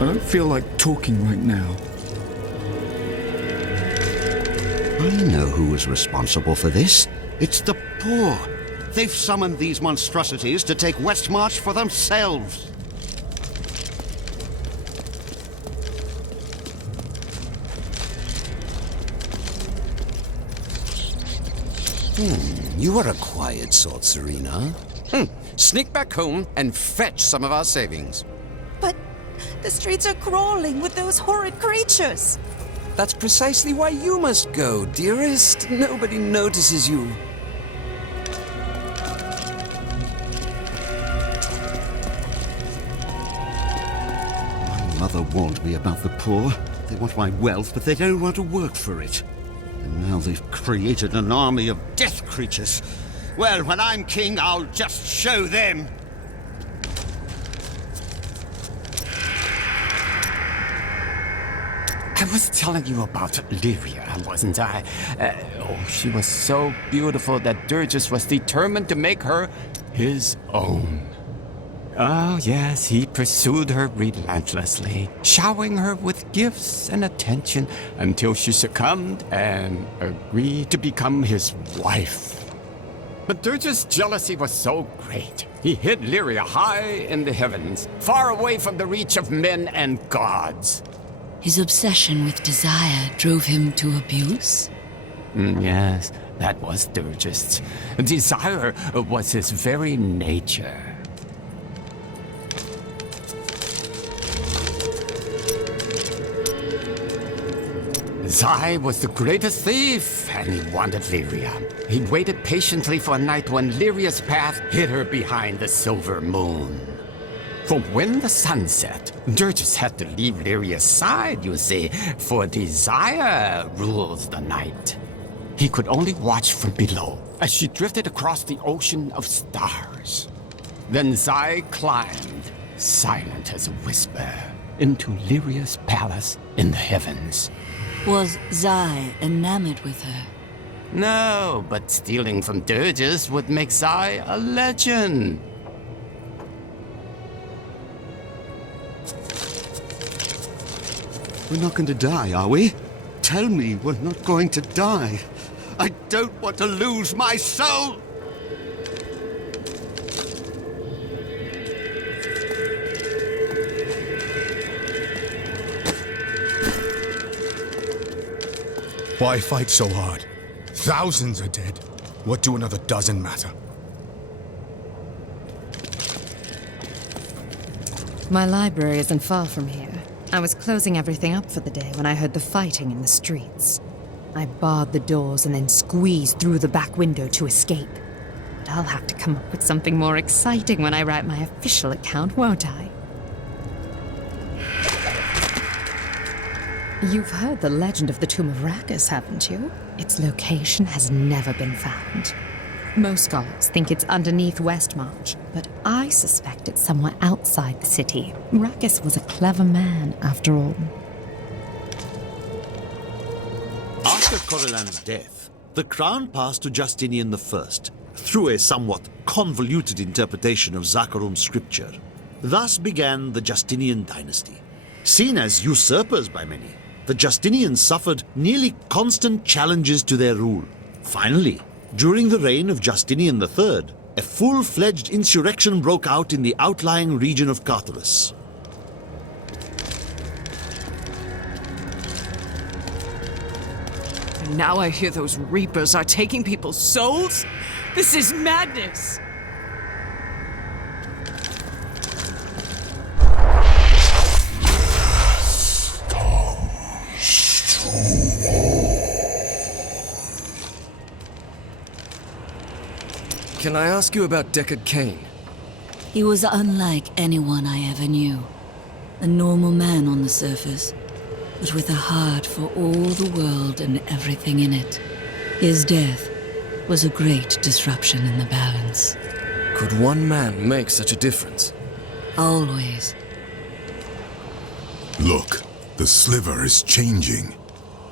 I don't feel like talking right now. I know who is responsible for this. It's the poor. They've summoned these monstrosities to take Westmarch for themselves. You are a quiet sort, Serena. Sneak back home and fetch some of our savings. But the streets are crawling with those horrid creatures. That's precisely why you must go, dearest. Nobody notices you. My mother warned me about the poor. They want my wealth, but they don't want to work for it. And now they've created an army of death creatures. Well, when I'm king, I'll just show them. I was telling you about Lyria, wasn't I? She was so beautiful that Durgus was determined to make her his own. Oh, yes, he pursued her relentlessly, showering her with gifts and attention until she succumbed and agreed to become his wife. But Durgus' jealousy was so great, he hid Lyria high in the heavens, far away from the reach of men and gods. His obsession with desire drove him to abuse? Yes, that was Durgus. Desire was his very nature. Zai was the greatest thief, and he wanted Lyria. He waited patiently for a night when Lyria's path hid her behind the silver moon. For when the sun set, Durgus had to leave Lyria's side, you see, for desire rules the night. He could only watch from below as she drifted across the ocean of stars. Then Zai climbed, silent as a whisper, into Lyria's palace in the heavens. Was Zai enamored with her? No, but stealing from Durgus would make Zai a legend. We're not going to die, are we? Tell me we're not going to die. I don't want to lose my soul! Why fight so hard? Thousands are dead. What do another dozen matter? My library isn't far from here. I was closing everything up for the day when I heard the fighting in the streets. I barred the doors and then squeezed through the back window to escape. But I'll have to come up with something more exciting when I write my official account, won't I? You've heard the legend of the Tomb of Rakus, haven't you? Its location has never been found. Most scholars think it's underneath Westmarch, but I suspect it's somewhere outside the city. Rakus was a clever man, after all. After Corellan's death, the crown passed to Justinian I, through a somewhat convoluted interpretation of Zakharum's scripture. Thus began the Justinian dynasty. Seen as usurpers by many, the Justinians suffered nearly constant challenges to their rule. Finally, during the reign of Justinian III, a full-fledged insurrection broke out in the outlying region of Carthage. And now I hear those Reapers are taking people's souls? This is madness! Can I ask you about Deckard Cain? He was unlike anyone I ever knew. A normal man on the surface, but with a heart for all the world and everything in it. His death was a great disruption in the balance. Could one man make such a difference? Always. Look, the sliver is changing.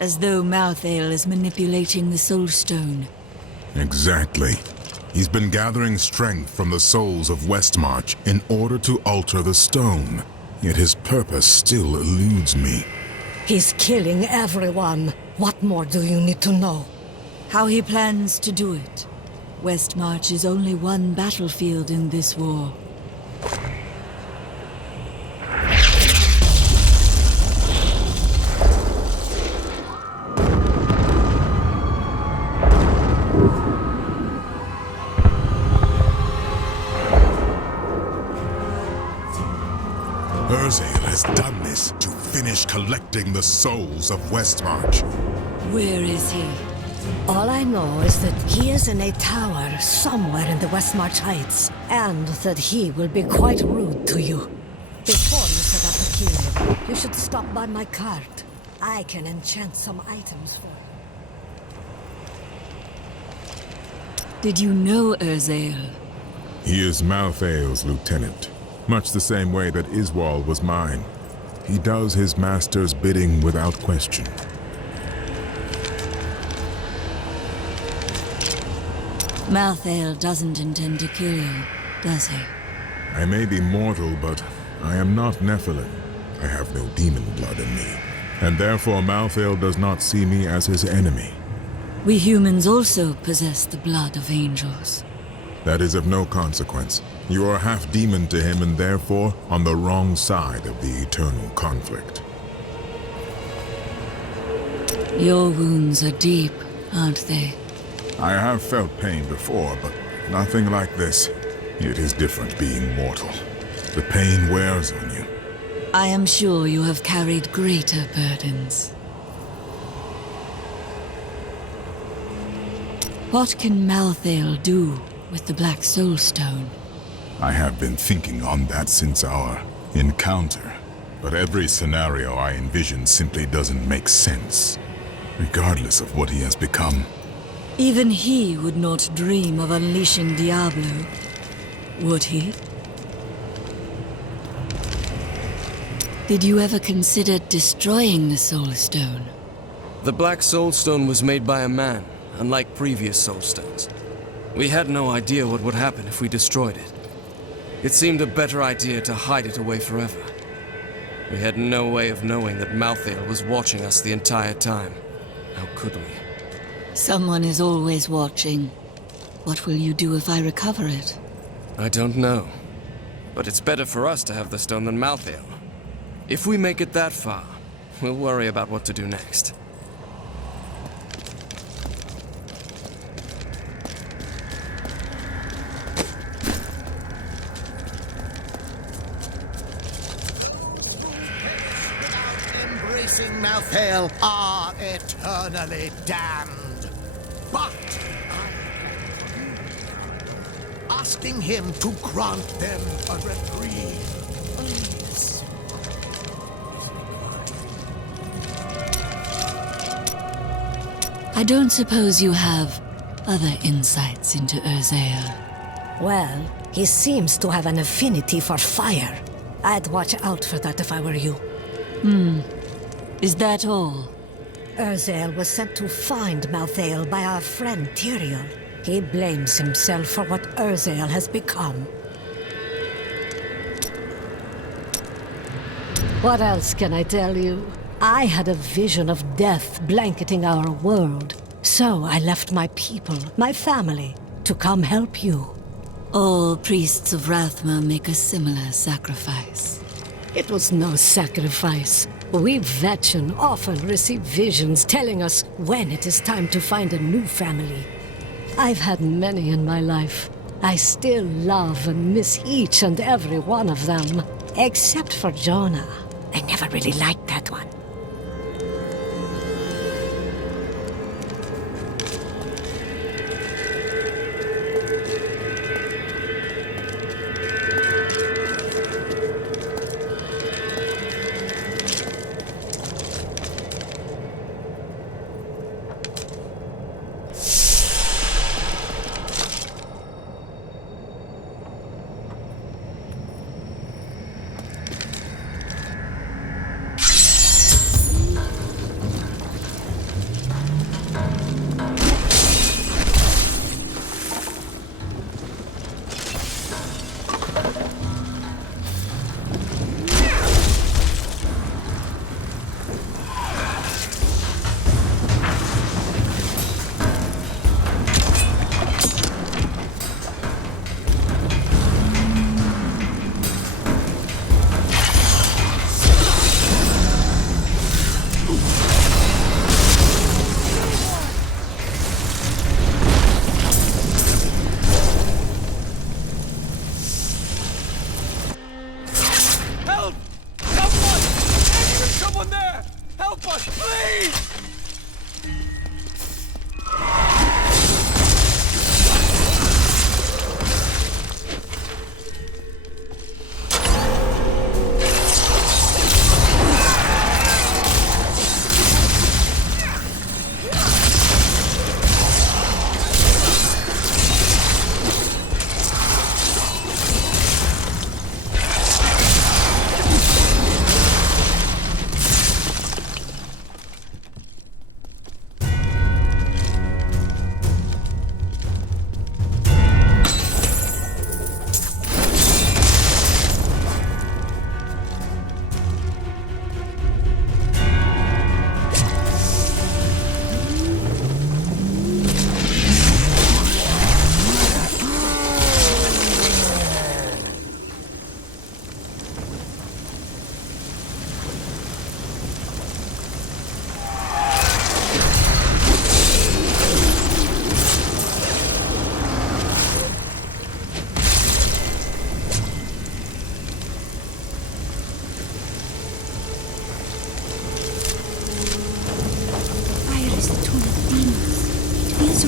As though Mouthail is manipulating the Soul Stone. Exactly. He's been gathering strength from the souls of Westmarch in order to alter the stone. yet his purpose still eludes me. He's killing everyone. What more do you need to know? How he plans to do it. Westmarch is only one battlefield in this war. Urzael has done this to finish collecting the souls of Westmarch. Where is he? All I know is that he is in a tower somewhere in the Westmarch Heights, and that he will be quite rude to you. Before you set out to kill him, you should stop by my cart. I can enchant some items for you. Did you know Urzael? He is Malthael's lieutenant, much the same way that Iswal was mine. He does his master's bidding without question. Malthael doesn't intend to kill you, does he? I may be mortal, but I am not Nephilim. I have no demon blood in me, and therefore Malthael does not see me as his enemy. We humans also possess the blood of angels. That is of no consequence. You are half demon to him and therefore on the wrong side of the eternal conflict. Your wounds are deep, aren't they? I have felt pain before, but nothing like this. It is different being mortal. The pain wears on you. I am sure you have carried greater burdens. What can Malthael do with the Black Soul Stone? I have been thinking on that since our encounter, but every scenario I envision simply doesn't make sense, regardless of what he has become. Even he would not dream of unleashing Diablo, would he? Did you ever consider destroying the Soul Stone? The Black Soul Stone was made by a man, unlike previous Soul Stones. We had no idea what would happen if we destroyed it. It seemed a better idea to hide it away forever. We had no way of knowing that Malthael was watching us the entire time. How could we? Someone is always watching. What will you do if I recover it? I don't know. But it's better for us to have the stone than Malthael. If we make it that far, we'll worry about what to do next. Embracing Malthael are eternally damned. But asking him to grant them a reprieve. Please. I don't suppose you have other insights into Urzael. Well, he seems to have an affinity for fire. I'd watch out for that if I were you. Is that all? Urzael was sent to find Malthael by our friend Tyrael. He blames himself for what Urzael has become. What else can I tell you? I had a vision of death blanketing our world. So I left my people, my family, to come help you. All priests of Rathma make a similar sacrifice. It was no sacrifice. We Vetchen often receive visions telling us when it is time to find a new family. I've had many in my life. I still love and miss each and every one of them. Except for Jonah. I never really liked that one.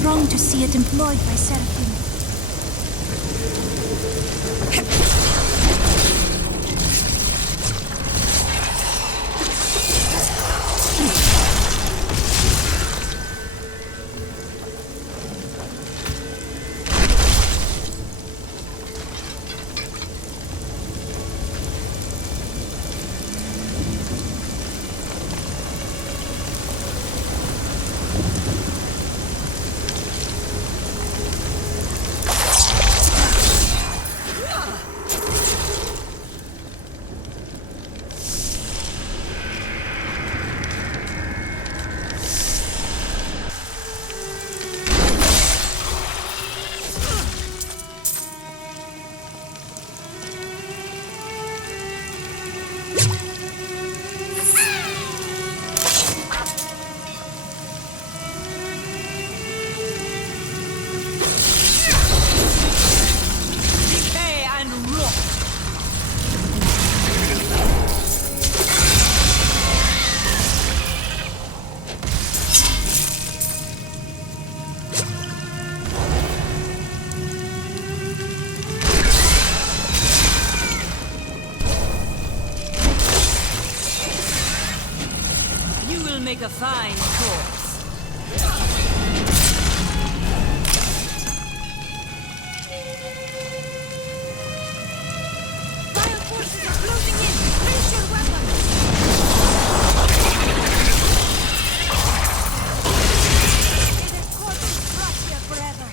Wrong to see it employed by Seraphim. Make a fine corpse. Vile forces are closing in! Raise your weapons! May their corpses rot here forever!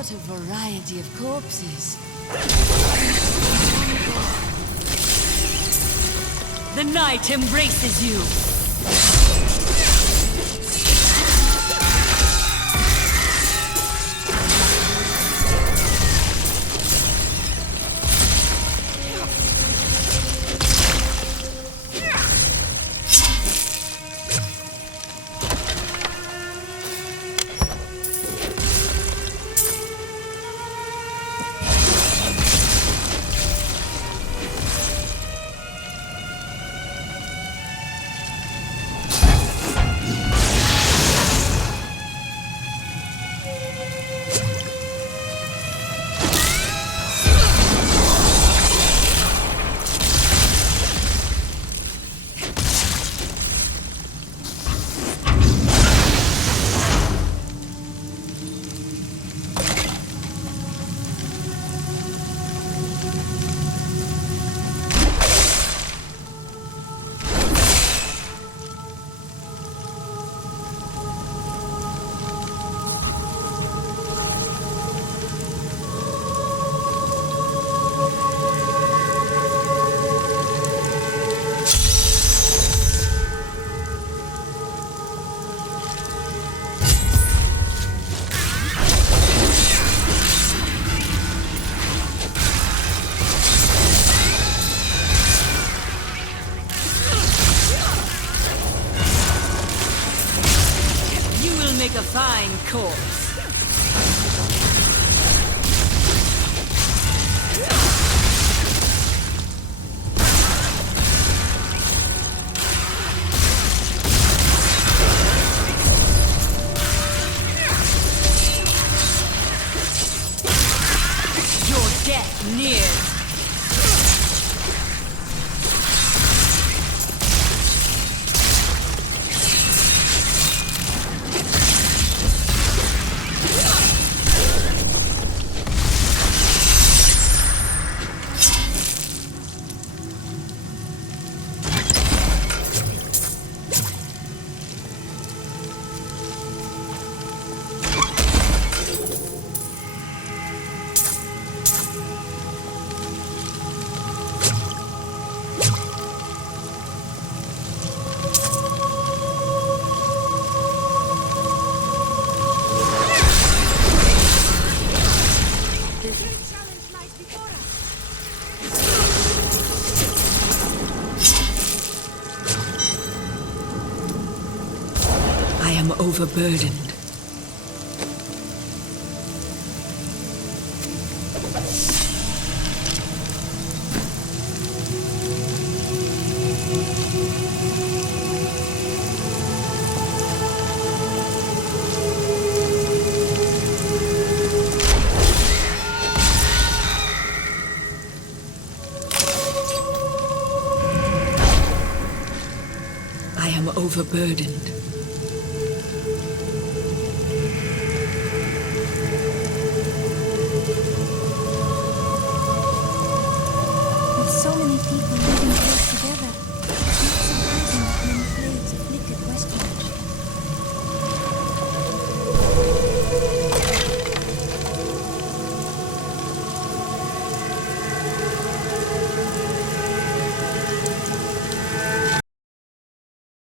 What a variety of corpses. The night embraces you. Make a fine corpse. Your death nears. I am overburdened. I am overburdened.